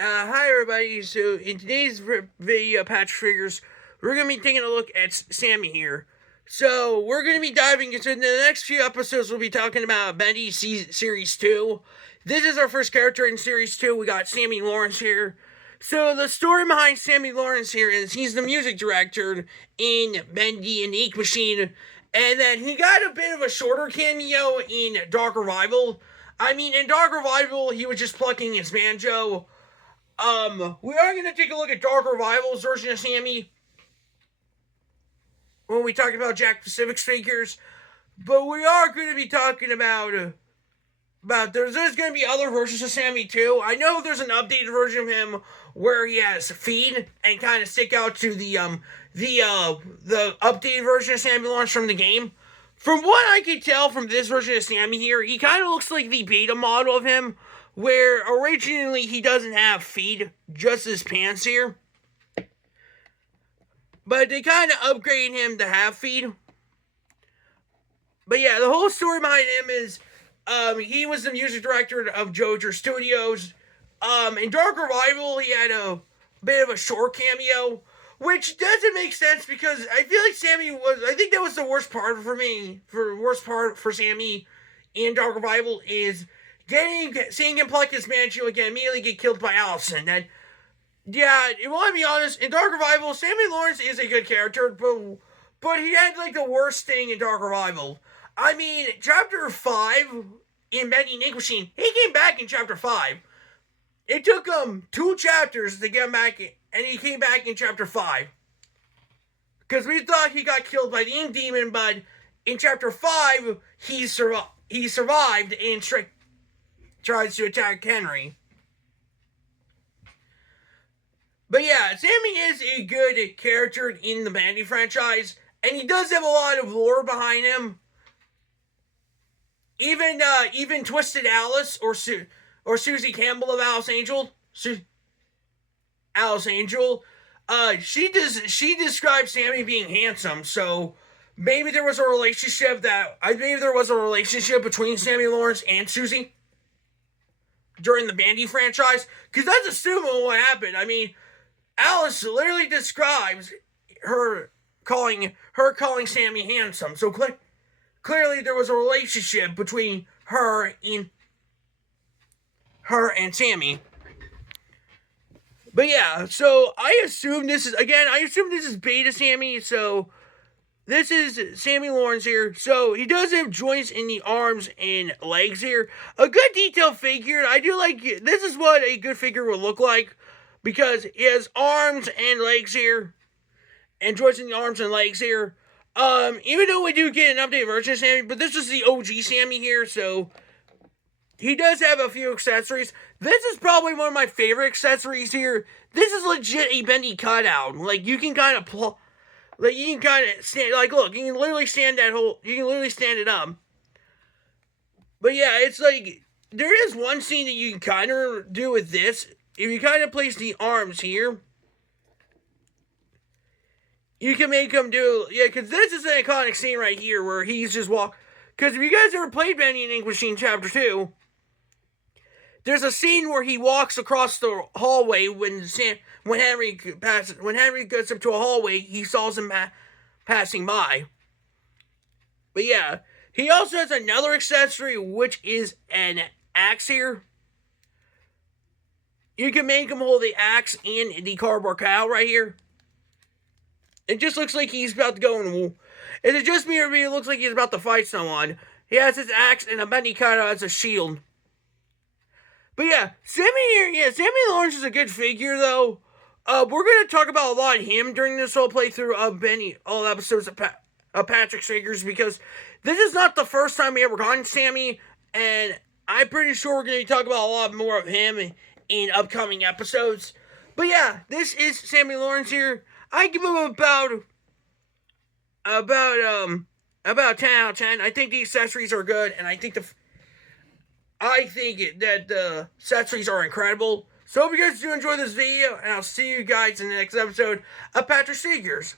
Hi everybody. So in today's video, Patch Figures, we're gonna be taking a look at Sammy here. So we're gonna be diving into the next few episodes. We'll be talking about Bendy Series 2. This is our first character in Series 2. We got Sammy Lawrence here. So the story behind Sammy Lawrence here is he's the music director in Bendy and the Ink Machine, and then he got a bit of a shorter cameo in Dark Revival. In Dark Revival, he was just plucking his banjo. We are going to take a look at Dark Revival's version of Sammy when we talk about Jack Pacific's figures, but we are going to be talking about there's going to be other versions of Sammy too. I know there's an updated version of him where he has feet and kind of stick out to the updated version of Sammy Lawrence from the game. From what I can tell from this version of Sammy here, he kind of looks like the beta model of him, where originally he doesn't have feet, just his pants here. But they kind of upgrade him to have feet. But yeah, the whole story behind him is he was the music director of JoJo Studios. In Dark Revival, he had a bit of a short cameo, which doesn't make sense because I feel like I think that was the worst part for me. Worst part for Sammy in Dark Revival is seeing him pluck his Manchu again, immediately get killed by Allison. And yeah, well, I'll be honest, in Dark Revival, Sammy Lawrence is a good character, but he had like the worst thing in Dark Revival. Chapter 5 in Bendy and Ink Machine, he came back in Chapter 5. It took him 2 chapters to get back, and he came back in Chapter 5. Because we thought he got killed by the Ink Demon, but in Chapter 5, he survived and tries to attack Henry. But yeah, Sammy is a good character in the Bandy franchise, and he does have a lot of lore behind him. Even Twisted Alice or Susie Campbell of Alice Angel, she describes Sammy being handsome. So maybe there was a relationship between Sammy Lawrence and Susie during the Bandy franchise, because that's assuming what happened. Alice literally describes her calling Sammy handsome. So clearly there was a relationship between her and Sammy. But yeah, so I assume this is beta Sammy. So this is Sammy Lawrence here. So he does have joints in the arms and legs here. A good detailed figure. I do like it. This is what a good figure would look like, because he has arms and legs here, and joints in the arms and legs here. Even though we do get an updated version of Sammy, but this is the OG Sammy here, so he does have a few accessories. This is probably one of my favorite accessories here. This is legit a Bendy cutout. Like, you can kind of stand, like, look, you can literally stand it up. But yeah, it's like, there is one scene that you can kind of do with this. If you kind of place the arms here, you can make him because this is an iconic scene right here where he's just because if you guys ever played Bendy and Ink Machine Chapter 2, there's a scene where he walks across the hallway when Henry goes up to a hallway, he saw him passing by. But yeah, he also has another accessory, which is an axe here. You can make him hold the axe and the cardboard cow right here. It just looks like he's about to go in. Is it just me, or it looks like he's about to fight someone? He has his axe and a Bendy cutout as a shield. But yeah, Sammy Lawrence is a good figure, though. We're going to talk about a lot of him during this whole playthrough of all episodes of Patrick's Figures, because this is not the first time we ever gotten Sammy, and I'm pretty sure we're going to talk about a lot more of him in upcoming episodes. But yeah, this is Sammy Lawrence here. I give him about 10 out of 10. I think the accessories are good, and I think that the accessories are incredible. So hope you guys do enjoy this video, and I'll see you guys in the next episode of Patrick's Figures.